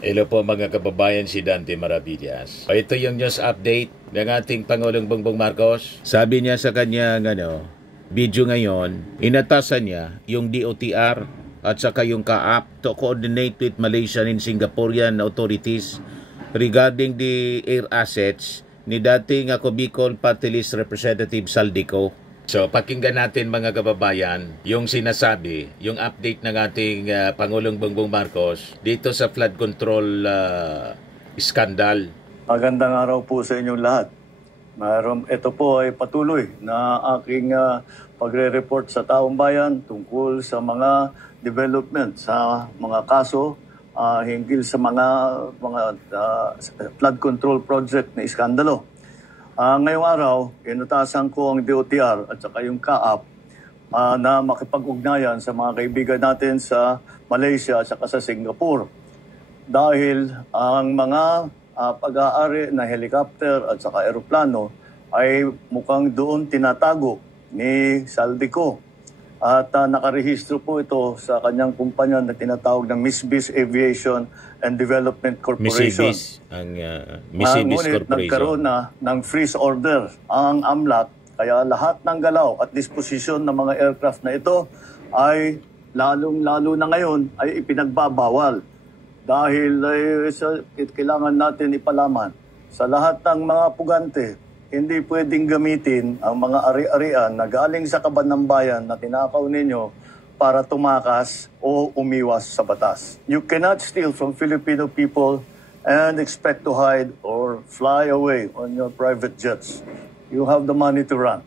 Hello po mga kababayan, si Dante Maravillas. Ito yung news update ng ating Pangulong Bongbong Marcos. Sabi niya sa kanyang video ngayon, inatasan niya yung DOTR at saka yung CAAP to coordinate with Malaysian and Singaporean authorities regarding the air assets ni dating Bicol Party List Representative Saldico. So, pakinggan natin mga kababayan yung sinasabi, yung update ng ating Pangulong Bongbong Marcos dito sa flood control scandal. Magandang araw po sa inyong lahat. Ito po ay patuloy na aking pagre-report sa taong bayan tungkol sa mga development sa mga kaso hinggil sa mga flood control project na iskandalo. Ngayong araw, inutasan ko ang DOTR at saka yung CAAP na makipag-ugnayan sa mga kaibigan natin sa Malaysia at saka sa Singapore. Dahil ang mga pag-aari na helicopter at saka aeroplano ay mukhang doon tinatago ni Saldico. At nakarehistro po ito sa kanyang kumpanya na tinatawag ng Misbis Aviation and Development Corporation. Misbis Corporation. Nagkaroon na ng freeze order ang AMLAC, kaya lahat ng galaw at disposisyon ng mga aircraft na ito ay lalong-lalo na ngayon ay ipinagbabawal. Dahil kailangan natin ipalaman sa lahat ng mga pugante, hindi pwedeng gamitin ang mga ari-arian na galing sa kaban ng bayan na tinakaw ninyo para tumakas o umiwas sa batas. You cannot steal from Filipino people and expect to hide or fly away on your private jets. You have the money to run,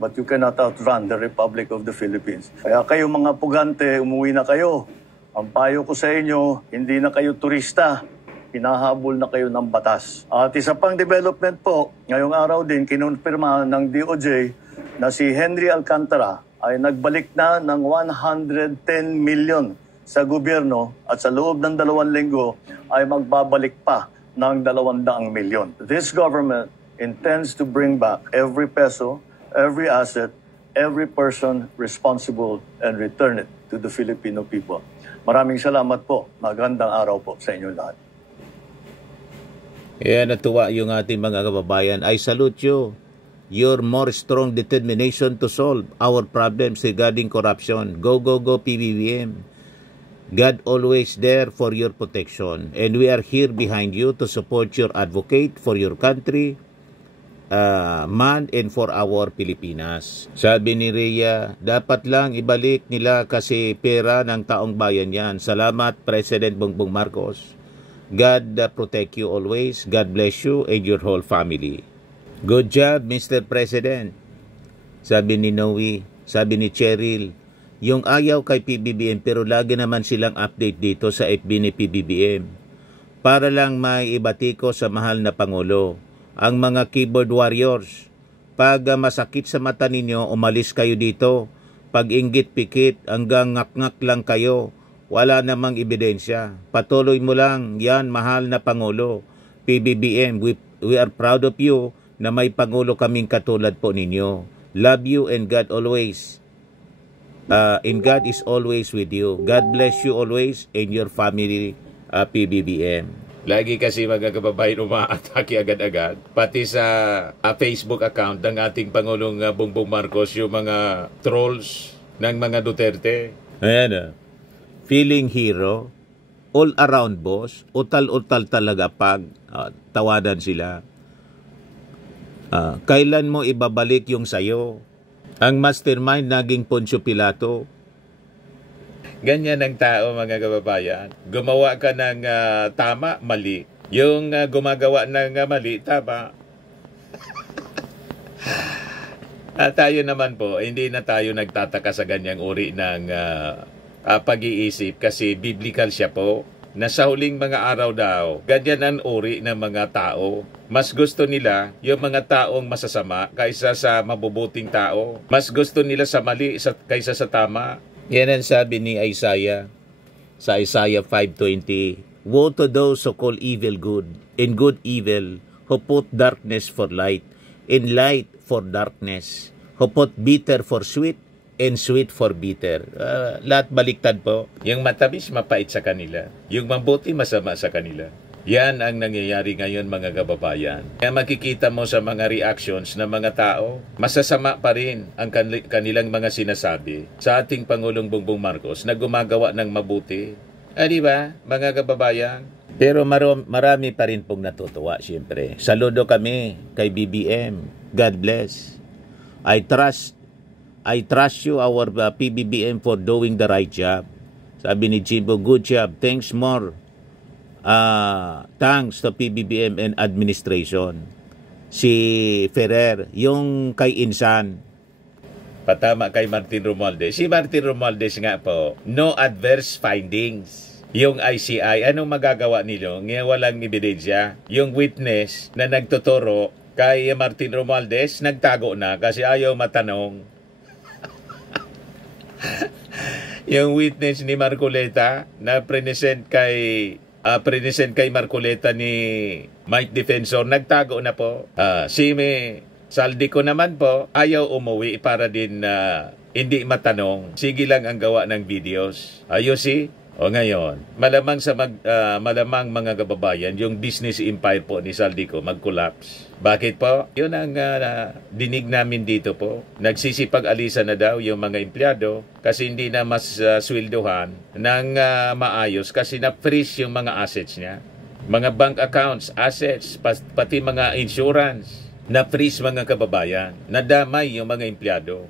but you cannot outrun the Republic of the Philippines. Kaya kayo mga pugante, umuwi na kayo. Ang payo ko sa inyo, hindi na kayo turista. Pinahabol na kayo ng batas. At isa pang development po, ngayong araw din kinonfirma ng DOJ na si Henry Alcantara ay nagbalik na ng 110 million sa gobyerno at sa loob ng 2 linggo ay magbabalik pa ng 200 milyon. This government intends to bring back every peso, every asset, every person responsible and return it to the Filipino people. Maraming salamat po. Magandang araw po sa inyo lahat. Kaya natuwa yung ating mga kababayan. I salute you. Your more strong determination to solve our problems regarding corruption. Go, go, go, PBBM. God always there for your protection. And we are here behind you to support your advocate for your country, man, and for our Pilipinas. Sabi ni Rhea, dapat lang ibalik nila kasi pera ng taong bayan yan. Salamat, President Bongbong Marcos. God protect you always. God bless you and your whole family. Good job, Mr. President. Sabi ni Noe, sabi ni Cheryl, yung ayaw kay PBBM pero lagi naman silang update dito sa FB ni PBBM. Para lang may ibati ko sa mahal na Pangulo. Ang mga keyboard warriors, pag masakit sa mata ninyo, umalis kayo dito. Pag inggit pikit, hanggang ngak-ngak lang kayo. Wala namang ebidensya. Patuloy mo lang yan, mahal na Pangulo. PBBM, we are proud of you na may Pangulo kaming katulad po ninyo. Love you and God always. And God is always with you. God bless you always and your family, PBBM. Lagi kasi mga kababayan umaatake agad-agad. Pati sa Facebook account ng ating Pangulong Bongbong Marcos, yung mga trolls ng mga Duterte. Ayan feeling hero, all around boss, utal-utal talaga pag tawadan sila. Kailan mo ibabalik yung sayo? Ang mastermind naging Poncio Pilato. Ganyan ang tao mga kababayan. Gumawa ka ng tama, mali. Yung gumagawa ng mali, tama. Tayo naman po, hindi na tayo nagtataka sa ganyang uri ng pag-iisip kasi biblical siya po na sa huling mga araw daw, ganyan ang uri ng mga tao. Mas gusto nila yung mga taong masasama kaysa sa mabubuting tao. Mas gusto nila sa mali kaysa sa tama. Yan ang sabi ni Isaiah sa Isaiah 5:20. Woe to those who call evil good and good evil, who put darkness for light and light for darkness, who put bitter for sweet and sweet for bitter. Lahat baliktad po. Yung matamis, mapait sa kanila. Yung mabuti, masama sa kanila. Yan ang nangyayari ngayon mga kababayan. Kaya makikita mo sa mga reactions ng mga tao, masasama pa rin ang kanilang mga sinasabi sa ating Pangulong Bongbong Marcos na gumagawa ng mabuti. Di ba, mga kababayan? Pero marami pa rin pong natutuwa, siyempre. Saludo kami kay BBM. God bless. I trust you, our PBBM, for doing the right job. Sabi ni Jimbo, good job. Thanks more. Thanks to PBBM and administration. Si Ferrer, yung kay Insan. Patama kay Martin Romualdez. Si Martin Romualdez nga po, no adverse findings. Yung ICI, anong magagawa nilo? Ngayon walang ebidensya. Yung witness na nagtuturo kay Martin Romualdez, nagtago na kasi ayaw matanong. Yung witness ni Marcoleta na present kay Marcoleta ni Mike Defensor, nagtago na po. Si Saldico naman po, ayaw umuwi para din hindi matanong. Sige lang ang gawa ng videos. Ayos O ngayon, malamang malamang mga kababayan, yung business empire po ni Saldico mag-collapse. Bakit po? Yun ang dinig namin dito po. Nagsisipag-alisa na daw yung mga empleyado kasi hindi na mas sweldohan ng maayos kasi na-freeze yung mga assets niya. Mga bank accounts, assets, pati mga insurance, na-freeze mga kababayan. Nadamay yung mga empleyado.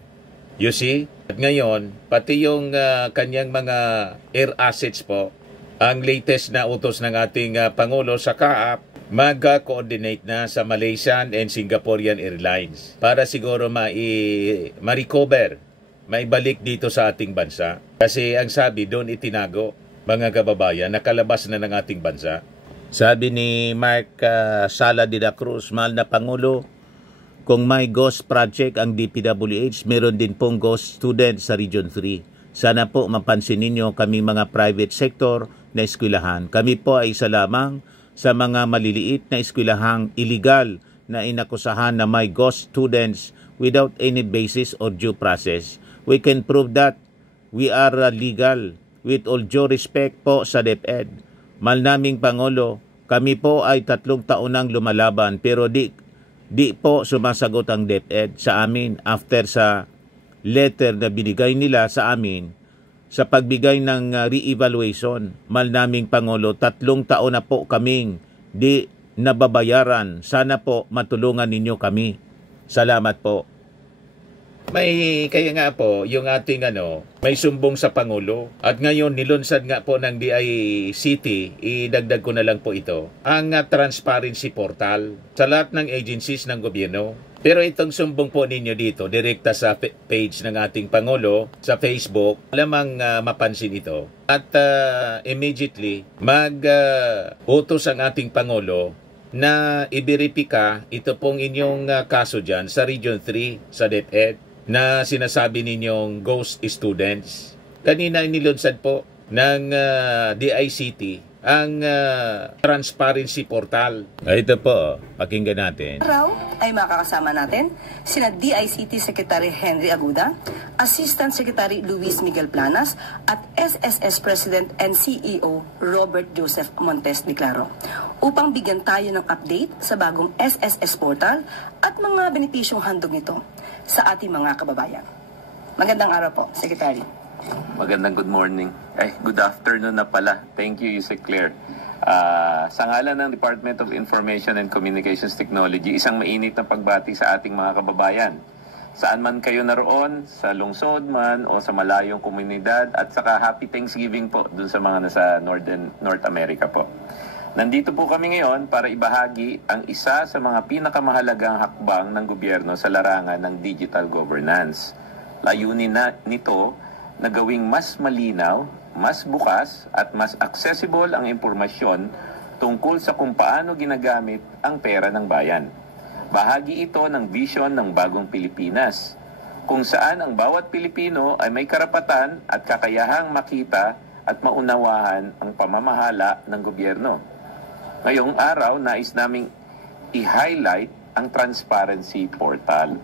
You see? At ngayon, pati yung kanyang mga air assets po, ang latest na utos ng ating Pangulo sa CAAP, mag-coordinate na sa Malaysian and Singaporean Airlines para siguro ma-recover, maibalik dito sa ating bansa. Kasi ang sabi doon itinago, mga kababayan, nakalabas na ng ating bansa. Sabi ni Mark Sala de la Cruz, mahal na Pangulo, kung may ghost project ang DPWH, meron din pong ghost student sa Region 3. Sana po mapansin ninyo kami mga private sector na eskwelahan. Kami po ay isa lamang sa mga maliliit na eskwelahang illegal na inakusahan na may ghost students without any basis or due process. We can prove that we are legal with all due respect po sa DepEd. Mahal naming Pangulo, kami po ay 3 taon nang lumalaban pero di po sumasagot ang DepEd sa amin after sa letter na binigay nila sa amin sa pagbigay ng re-evaluation. Mahal naming Pangulo, 3 taon na po kaming di nababayaran. Sana po matulungan ninyo kami. Salamat po. Kaya nga po, yung ating may sumbong sa Pangulo. At ngayon, nilunsad nga po ng DICT, idagdag ko na lang po ito, ang transparency portal sa lahat ng agencies ng gobyerno. Pero itong sumbong po ninyo dito, direkta sa page ng ating Pangulo, sa Facebook, alamang mapansin ito. At immediately, utos ang ating Pangulo na i-verifika ito pong inyong kaso dyan sa Region 3, sa DepEd, na sinasabi ninyong ghost students. Kanina inilunsad po ng DICT ang transparency portal. Ito po, pakinggan natin. Araw ay makakasama natin sina DICT Secretary Henry Aguda, Assistant Secretary Luis Miguel Planas at SSS President and CEO Robert Joseph Montes de Claro upang bigyan tayo ng update sa bagong SSS portal at mga benepisyong handog nito sa ating mga kababayan. Magandang araw po, Secretary. Magandang good morning. Good afternoon na pala. Thank you, Yusek Claire. Sa ngalan ng Department of Information and Communications Technology, isang mainit na pagbati sa ating mga kababayan. Saan man kayo naroon, sa lungsod man o sa malayong komunidad, at saka Happy Thanksgiving po dun sa mga nasa North America po. Nandito po kami ngayon para ibahagi ang isa sa mga pinakamahalagang hakbang ng gobyerno sa larangan ng digital governance. Layunin nito na gawing mas malinaw, mas bukas at mas accessible ang impormasyon tungkol sa kung paano ginagamit ang pera ng bayan. Bahagi ito ng vision ng bagong Pilipinas, kung saan ang bawat Pilipino ay may karapatan at kakayahang makita at maunawahan ang pamamahala ng gobyerno. Ngayong araw, nais naming i-highlight ang Transparency Portal.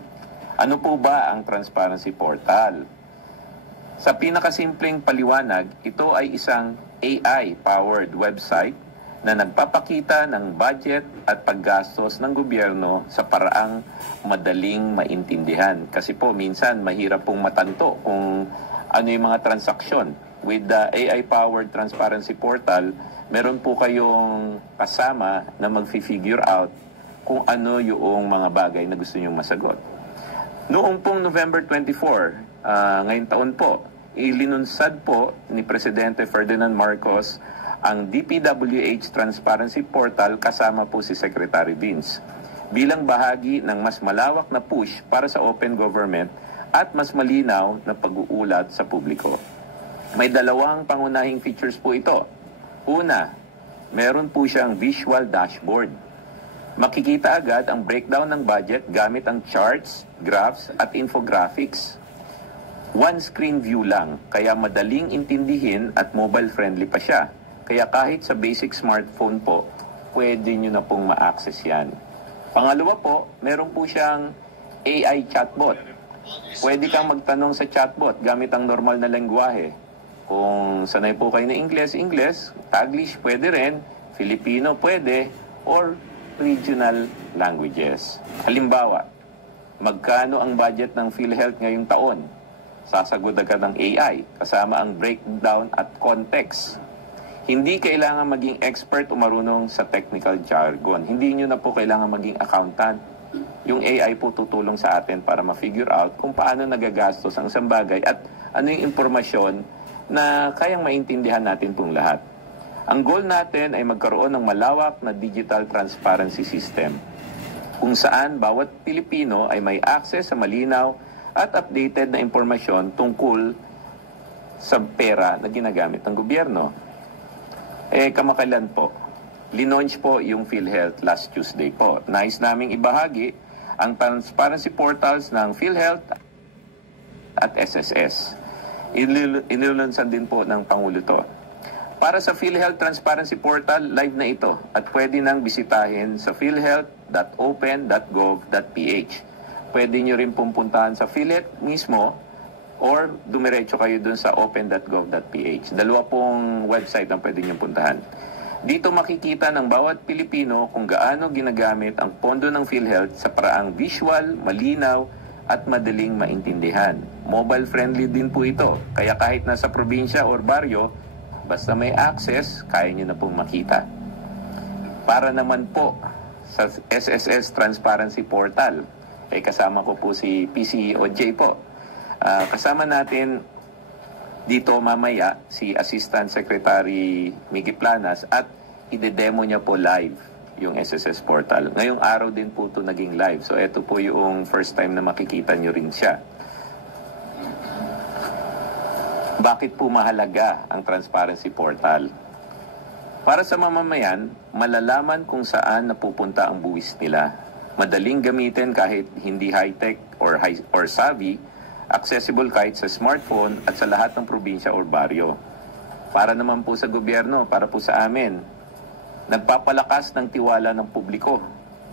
Ano po ba ang Transparency Portal? Sa pinakasimpleng paliwanag, ito ay isang AI-powered website na nagpapakita ng budget at paggastos ng gobyerno sa paraang madaling maintindihan. Kasi po, minsan mahirap pong matanto kung ano yung mga transaksyon. With the AI-powered transparency portal, meron po kayong kasama na mag-figure out kung ano yung mga bagay na gusto nyong masagot. Noong pong November 24, ngayong taon po, ilinunsad po ni Presidente Ferdinand Marcos ang DPWH Transparency Portal kasama po si Secretary Vince bilang bahagi ng mas malawak na push para sa open government at mas malinaw na pag-uulat sa publiko. May dalawang pangunahing features po ito. Una, meron po siyang visual dashboard. Makikita agad ang breakdown ng budget gamit ang charts, graphs at infographics. One screen view lang, kaya madaling intindihin at mobile friendly pa siya. Kaya kahit sa basic smartphone po, pwede nyo na pong ma-access yan. Pangalawa po, meron po siyang AI chatbot. Pwede kang magtanong sa chatbot gamit ang normal na lengguwahe. Kung sanay po kayo na English, Taglish pwede rin, Filipino pwede, or regional languages. Halimbawa, magkano ang budget ng PhilHealth ngayong taon? Sasagot agad ng AI kasama ang breakdown at context. Hindi kailangan maging expert o marunong sa technical jargon. Hindi nyo na po kailangan maging accountant. Yung AI po tutulong sa atin para ma-figure out kung paano nagagastos ang isang bagay at ano yung impormasyon na kayang maintindihan natin pong lahat. Ang goal natin ay magkaroon ng malawak na digital transparency system kung saan bawat Pilipino ay may access sa malinaw at updated na impormasyon tungkol sa pera na ginagamit ng gobyerno. Kamakailan po, linaunch po yung PhilHealth last Tuesday po. Nais naming ibahagi ang transparency portals ng PhilHealth at SSS. Inilunsan din po ng Pangulo to. Para sa PhilHealth Transparency Portal, live na ito at pwede nang bisitahin sa philhealth.open.gov.ph. Pwede nyo rin pumuntahan sa PhilHealth mismo or dumiretso kayo dun sa open.gov.ph. Dalawa pong website ang pwede nyo puntahan. Dito makikita ng bawat Pilipino kung gaano ginagamit ang pondo ng PhilHealth sa paraang visual, malinaw, at madaling maintindihan. Mobile friendly din po ito, kaya kahit nasa probinsya or baryo, basta may access, kaya nyo na pong makita. Para naman po sa SSS Transparency Portal, kasama ko po si PCOJ po. Kasama natin dito mamaya si Assistant Secretary Miggy Planas at ide-demo niya po live yung SSS portal. Ngayong araw din po ito naging live. So ito po yung first time na makikita nyo rin siya. Bakit po mahalaga ang transparency portal? Para sa mamamayan, malalaman kung saan napupunta ang buwis nila. Madaling gamitin kahit hindi high-tech or savvy, accessible kahit sa smartphone at sa lahat ng probinsya or baryo. Para naman po sa gobyerno, para po sa amin, nagpapalakas ng tiwala ng publiko.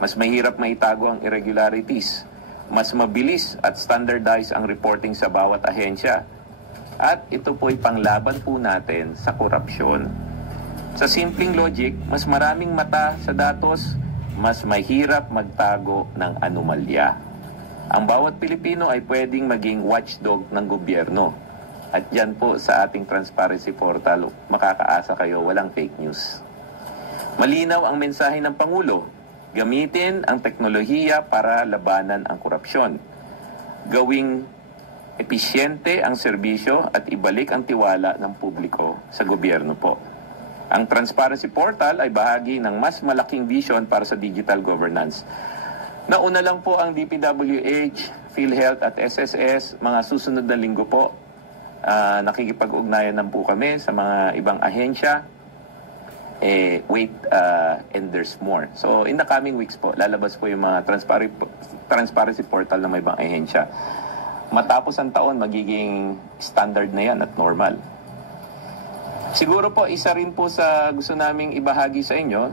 Mas mahirap maitago ang irregularities. Mas mabilis at standardized ang reporting sa bawat ahensya. At ito po'y panglaban po natin sa korupsyon. Sa simpleng logic, mas maraming mata sa datos, mas mahirap magtago ng anomalya. Ang bawat Pilipino ay pwedeng maging watchdog ng gobyerno. At dyan po sa ating transparency portal, makakaasa kayo, walang fake news. Malinaw ang mensahe ng Pangulo. Gamitin ang teknolohiya para labanan ang korupsyon. Gawing episyente ang serbisyo at ibalik ang tiwala ng publiko sa gobyerno po. Ang transparency portal ay bahagi ng mas malaking vision para sa digital governance. Nauna lang po ang DPWH, PhilHealth at SSS. Mga susunod na linggo po, nakikipag-ugnayan na po kami sa mga ibang ahensya. Wait, and there's more. So in the coming weeks po, lalabas po yung mga transparency portal ng mga ibang ahensya. Matapos ang taon, magiging standard na yan at normal. Siguro po, isa rin po sa gusto naming ibahagi sa inyo,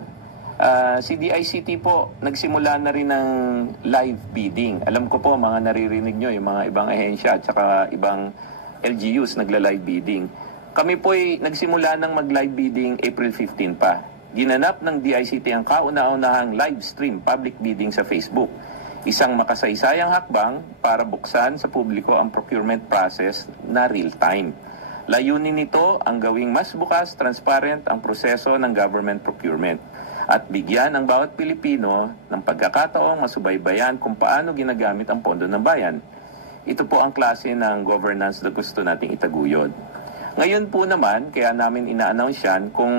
si DICT po, nagsimula na rin ng live bidding. Alam ko po, mga naririnig nyo, yung mga ibang ahensya at saka ibang LGUs nagla-live bidding. Kami po'y nagsimula ng mag-live bidding April 15 pa. Ginanap ng DICT ang kauna-unahang live stream public bidding sa Facebook. Isang makasaysayang hakbang para buksan sa publiko ang procurement process na real-time. Layunin nito ang gawing mas bukas, transparent ang proseso ng government procurement at bigyan ang bawat Pilipino ng pagkakataong masubaybayan kung paano ginagamit ang pondo ng bayan. Ito po ang klase ng governance na gusto nating itaguyod. Ngayon po naman, kaya namin ina-announce yan, kung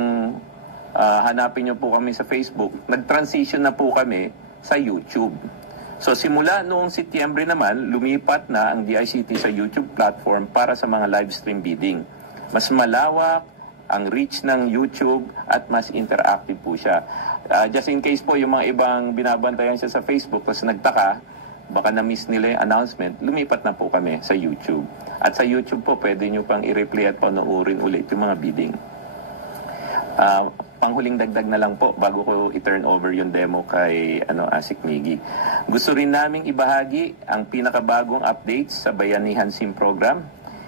hanapin nyo po kami sa Facebook, nag-transition na po kami sa YouTube. So simula noong Setyembre naman, lumipat na ang DICT sa YouTube platform para sa mga live stream bidding. Mas malawak ang reach ng YouTube at mas interactive po siya. Just in case po yung mga ibang binabantayan siya sa Facebook tapos nagtaka, baka na-miss nila yung announcement, lumipat na po kami sa YouTube. At sa YouTube po, pwede nyo pang i-replay at panoorin ulit yung mga bidding. Panghuling dagdag na lang po bago ko i-turn over yung demo kay Asik Miggy. Gusto rin naming ibahagi ang pinakabagong updates sa Bayanihan SIM program.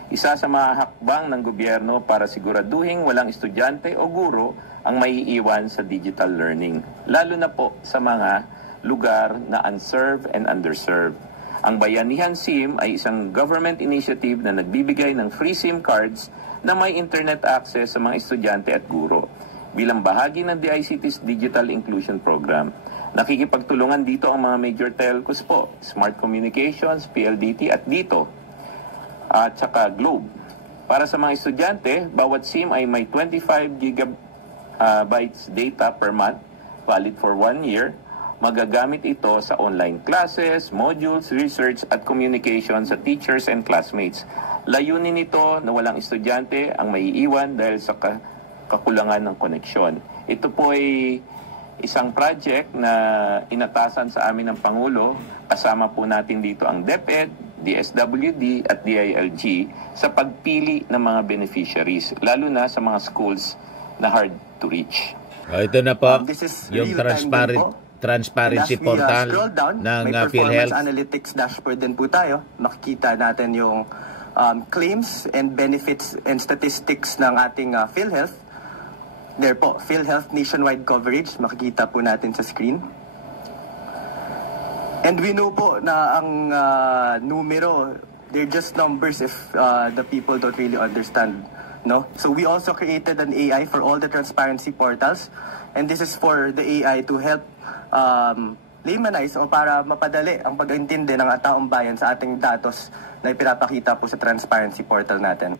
Isa sa mga hakbang ng gobyerno para siguraduhin walang estudyante o guro ang maiiwan sa digital learning, lalo na po sa mga lugar na unserved and underserved. Ang Bayanihan SIM ay isang government initiative na nagbibigay ng free SIM cards na may internet access sa mga estudyante at guro bilang bahagi ng DICT's Digital Inclusion Program. Nakikipagtulungan dito ang mga major telcos po, Smart Communications, PLDT at Dito, at saka Globe. Para sa mga estudyante, bawat SIM ay may 25 gigabytes data per month, valid for 1 year. Magagamit ito sa online classes, modules, research at communication sa teachers and classmates. Layunin nito na walang estudyante ang maiiwan dahil sa kakulangan ng koneksyon. Ito po ay isang project na inatasan sa amin ng Pangulo. Kasama po natin dito ang DepEd, DSWD at DILG sa pagpili ng mga beneficiaries, lalo na sa mga schools na hard to reach. Ito na po, This is yung real-time transparency portal ng may performance PhilHealth. analytics dashboard din po tayo. Makikita natin yung claims and benefits and statistics ng ating PhilHealth. There po, PhilHealth nationwide coverage. Makikita po natin sa screen. And we know po na ang numero, they're just numbers if the people don't really understand. No? So we also created an AI for all the transparency portals. And this is for the AI to help laymanize o para mapadali ang pag-intindi ng taong bayan sa ating datos na ipinapakita po sa transparency portal natin.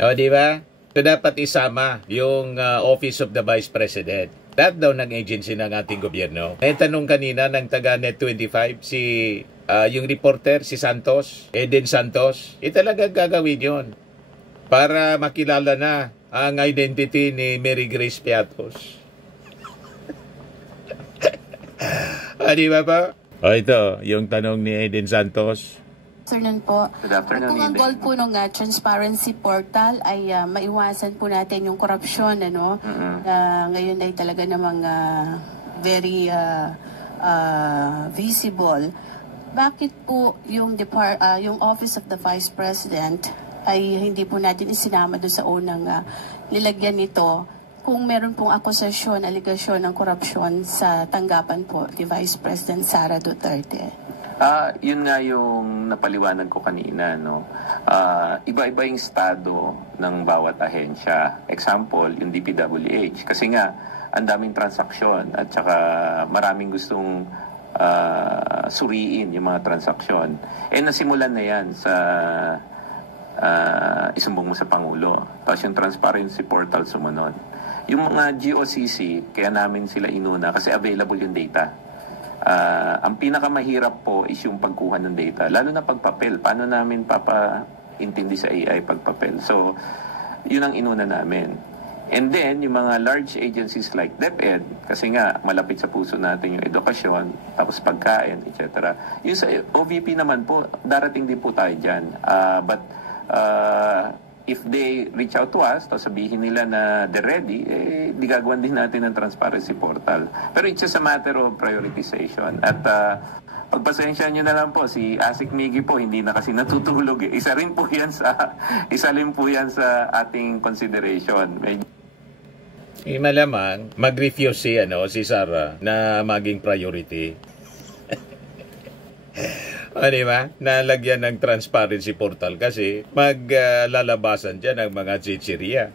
O, di ba? Ito dapat isama yung Office of the Vice President. Lahat daw ng agency ng ating gobyerno. May tanong kanina ng taga Net25, yung reporter, si Santos, Eden Santos, talaga gagawin yun para makilala na ang identity ni Mary Grace Piatos. Di ba pa? O ito, yung tanong ni Eden Santos. Afternoon po. Good afternoon, Kung ang Eden. goal po ng transparency portal ay maiwasan po natin yung korupsyon, ano? Ngayon ay talaga namang very visible. Bakit po yung Office of the Vice President ay hindi po natin isinama doon sa unang nilagyan nito kung meron pong akusasyon, aligasyon ng korupsyon sa tanggapan po ni Vice President Sara Duterte? Yun nga yung napaliwanag ko kanina, no? Iba-iba yung estado ng bawat ahensya. Example, yung DPWH. Kasi nga, ang daming transaksyon at saka maraming gustong suriin yung mga transaksyon. Nasimulan na yan sa isumbong mo sa Pangulo. Tapos yung transparency portal sumunod. Yung mga GOCC, kaya namin sila inuna kasi available yung data. Ang pinakamahirap po is yung pagkuha ng data, lalo na pagpapel. Paano namin papaintindi sa AI pagpapel? So, yun ang inuna namin. And then, yung mga large agencies like DepEd, kasi nga, malapit sa puso natin yung edukasyon, tapos pagkain, etc. Yung sa OVP naman po, darating din po tayo dyan. But if they reach out to us, tapos sabihin nila na they're ready, di gagawin din natin ang transparency portal. Pero it's just a matter of prioritization. At pagpasensya nyo na lang po, si Asik Miggy po, hindi na kasi natutulog. Isa rin po yan sa ating consideration. Malamang, mag-refuse si Sara na maging priority. Di ba? Nalagyan ng transparency portal kasi maglalabasan dyan ang mga chichirya.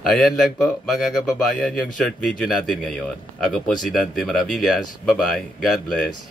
Ayan lang po, mga kababayan, yung short video natin ngayon. Ako po si Dante Maravillas. Bye-bye. God bless.